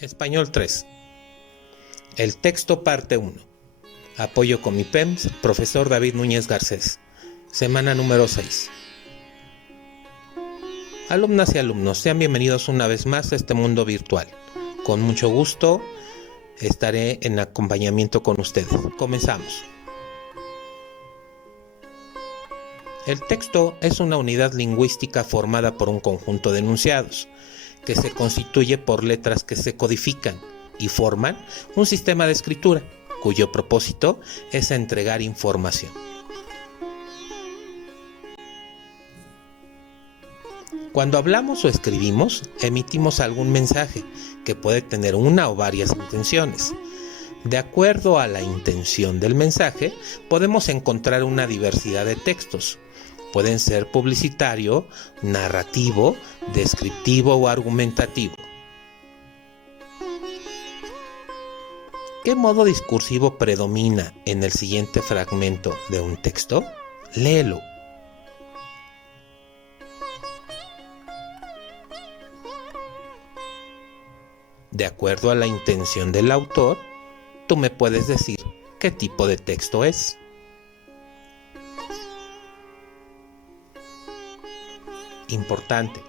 Español 3. El texto parte 1. Apoyo con mi PEMS, profesor David Núñez Garcés. Semana número 6. Alumnas y alumnos, sean bienvenidos una vez más a este mundo virtual. Con mucho gusto estaré en acompañamiento con ustedes. Comenzamos. El texto es una unidad lingüística formada por un conjunto de enunciados, que se constituye por letras que se codifican y forman un sistema de escritura, cuyo propósito es entregar información. Cuando hablamos o escribimos, emitimos algún mensaje que puede tener una o varias intenciones. De acuerdo a la intención del mensaje, podemos encontrar una diversidad de textos. Pueden ser publicitario, narrativo, descriptivo o argumentativo. ¿Qué modo discursivo predomina en el siguiente fragmento de un texto? Léelo. De acuerdo a la intención del autor, tú me puedes decir qué tipo de texto es. Importante.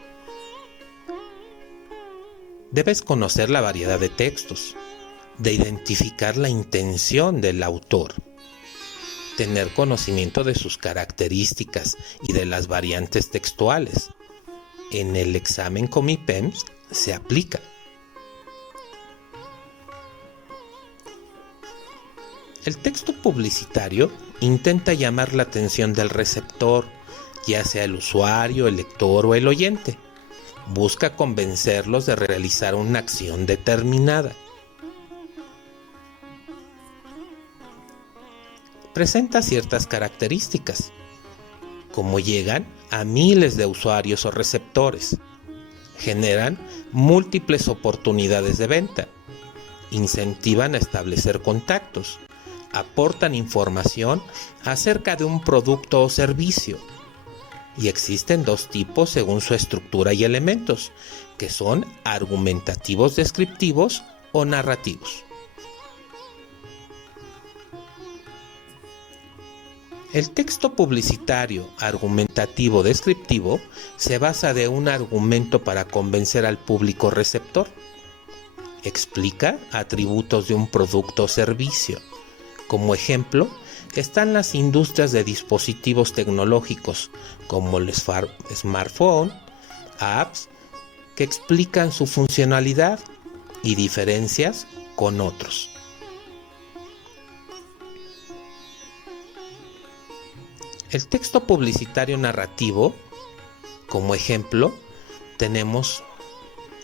Debes conocer la variedad de textos, de identificar la intención del autor, tener conocimiento de sus características y de las variantes textuales. En el examen con mi PEMS se aplica. El texto publicitario intenta llamar la atención del receptor, ya sea el usuario, el lector o el oyente. Busca convencerlos de realizar una acción determinada. Presenta ciertas características, como llegan a miles de usuarios o receptores, generan múltiples oportunidades de venta, incentivan a establecer contactos, aportan información acerca de un producto o servicio. Y existen dos tipos según su estructura y elementos, que son argumentativos descriptivos o narrativos. El texto publicitario argumentativo descriptivo se basa de un argumento para convencer al público receptor. Explica atributos de un producto o servicio. Como ejemplo, están las industrias de dispositivos tecnológicos, como el smartphone, apps, que explican su funcionalidad y diferencias con otros. El texto publicitario narrativo, como ejemplo, tenemos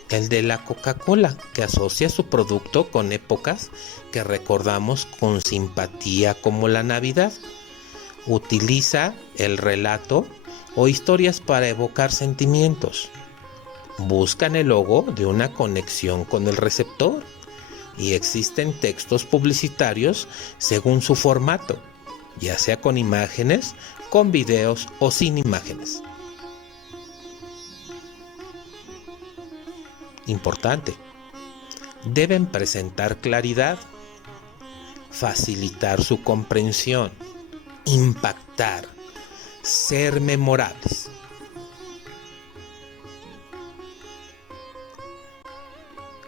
el de la Coca-Cola, que asocia su producto con épocas que recordamos con simpatía, como la Navidad. Utiliza el relato o historias para evocar sentimientos. Buscan el logo de una conexión con el receptor. Y existen textos publicitarios según su formato, ya sea con imágenes, con videos o sin imágenes. Importante. Deben presentar claridad, facilitar su comprensión, impactar, ser memorables.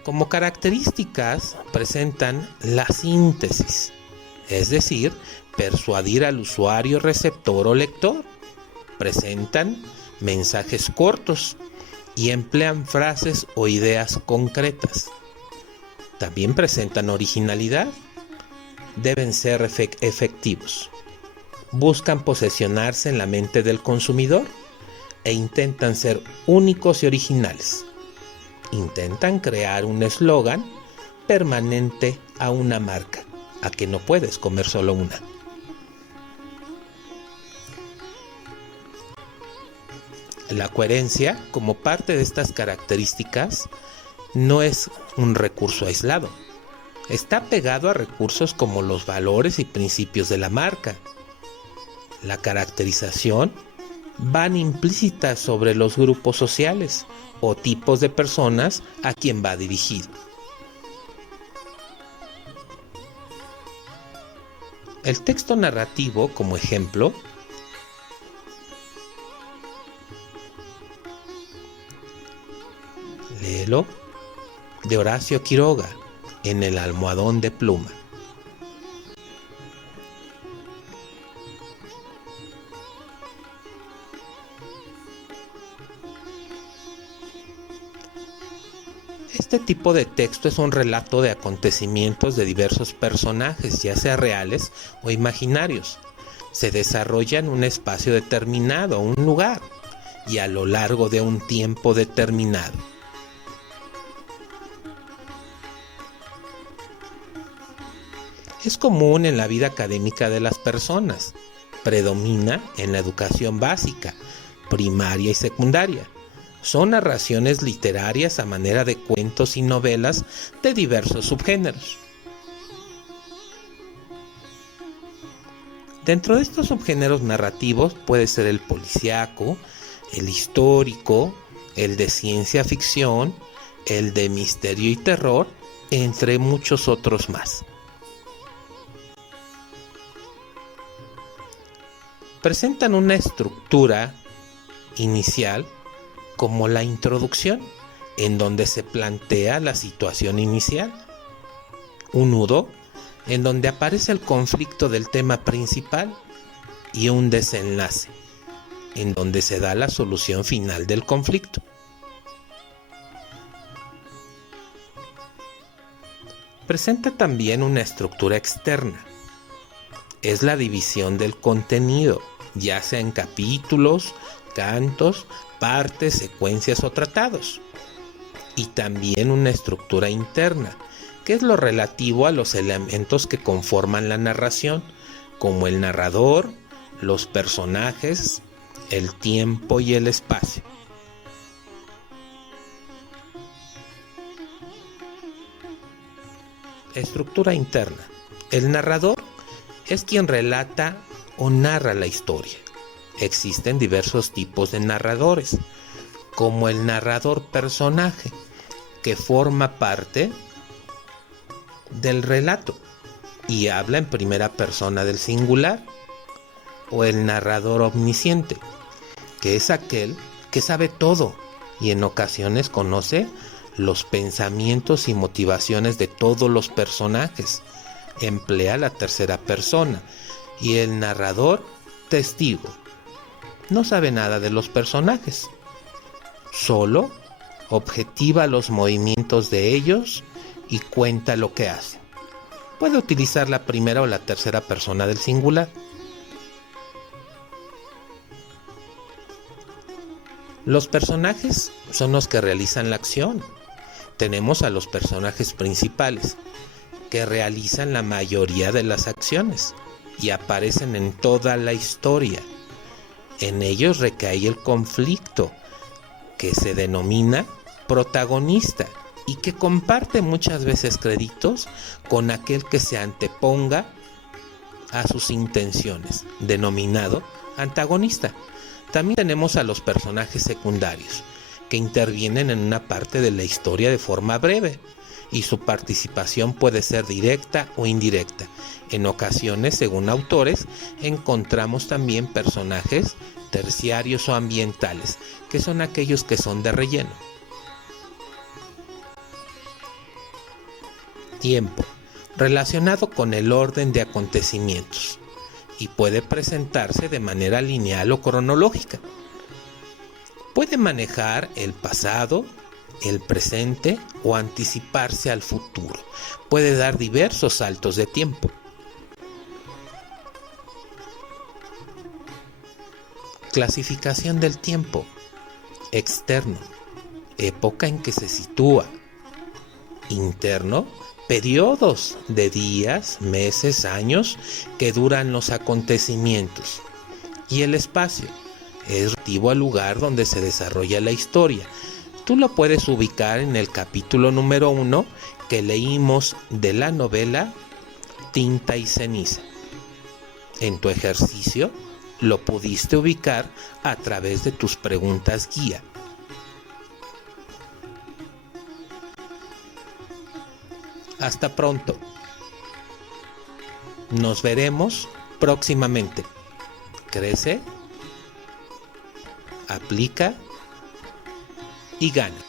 Como características presentan la síntesis, es decir, persuadir al usuario, receptor o lector. Presentan mensajes cortos y emplean frases o ideas concretas. También presentan originalidad. Deben ser efectivos. Buscan posesionarse en la mente del consumidor e intentan ser únicos y originales. Intentan crear un eslogan permanente a una marca, a que no puedes comer solo una. La coherencia, como parte de estas características, no es un recurso aislado. Está pegado a recursos como los valores y principios de la marca. La caracterización van implícitas sobre los grupos sociales o tipos de personas a quien va dirigido. El texto narrativo, como ejemplo, léelo, de Horacio Quiroga, en El almohadón de pluma. Este tipo de texto es un relato de acontecimientos de diversos personajes, ya sea reales o imaginarios. Se desarrolla en un espacio determinado, un lugar, y a lo largo de un tiempo determinado. Es común en la vida académica de las personas. Predomina en la educación básica, primaria y secundaria. Son narraciones literarias a manera de cuentos y novelas de diversos subgéneros. Dentro de estos subgéneros narrativos puede ser el policíaco, el histórico, el de ciencia ficción, el de misterio y terror, entre muchos otros más. Presentan una estructura inicial como la introducción, en donde se plantea la situación inicial. Un nudo, en donde aparece el conflicto del tema principal, y un desenlace, en donde se da la solución final del conflicto. Presenta también una estructura externa. Es la división del contenido, ya sea en capítulos, cantos, partes, secuencias o tratados. Y también una estructura interna, que es lo relativo a los elementos que conforman la narración, como el narrador, los personajes, el tiempo y el espacio. Estructura interna. El narrador es quien relata o narra la historia. Existen diversos tipos de narradores, como el narrador personaje, que forma parte del relato y habla en primera persona del singular, o el narrador omnisciente, que es aquel que sabe todo y en ocasiones conoce los pensamientos y motivaciones de todos los personajes. Emplea la tercera persona, y el narrador testigo no sabe nada de los personajes, solo objetiva los movimientos de ellos y cuenta lo que hacen. Puede utilizar la primera o la tercera persona del singular. Los personajes son los que realizan la acción. Tenemos a los personajes principales, que realizan la mayoría de las acciones y aparecen en toda la historia. En ellos recae el conflicto, que se denomina protagonista y que comparte muchas veces créditos con aquel que se anteponga a sus intenciones, denominado antagonista. También tenemos a los personajes secundarios, que intervienen en una parte de la historia de forma breve, y su participación puede ser directa o indirecta. En ocasiones, según autores, encontramos también personajes terciarios o ambientales, que son aquellos que son de relleno. Tiempo, relacionado con el orden de acontecimientos, y puede presentarse de manera lineal o cronológica. Puede manejar el pasado, el presente o anticiparse al futuro. Puede dar diversos saltos de tiempo. Clasificación del tiempo. Externo, época en que se sitúa. Interno, periodos de días, meses, años que duran los acontecimientos. Y el espacio es relativo al lugar donde se desarrolla la historia. Tú lo puedes ubicar en el capítulo número 1 que leímos de la novela Tinta y Ceniza. En tu ejercicio lo pudiste ubicar a través de tus preguntas guía. Hasta pronto. Nos veremos próximamente. Crece, aplica y gana.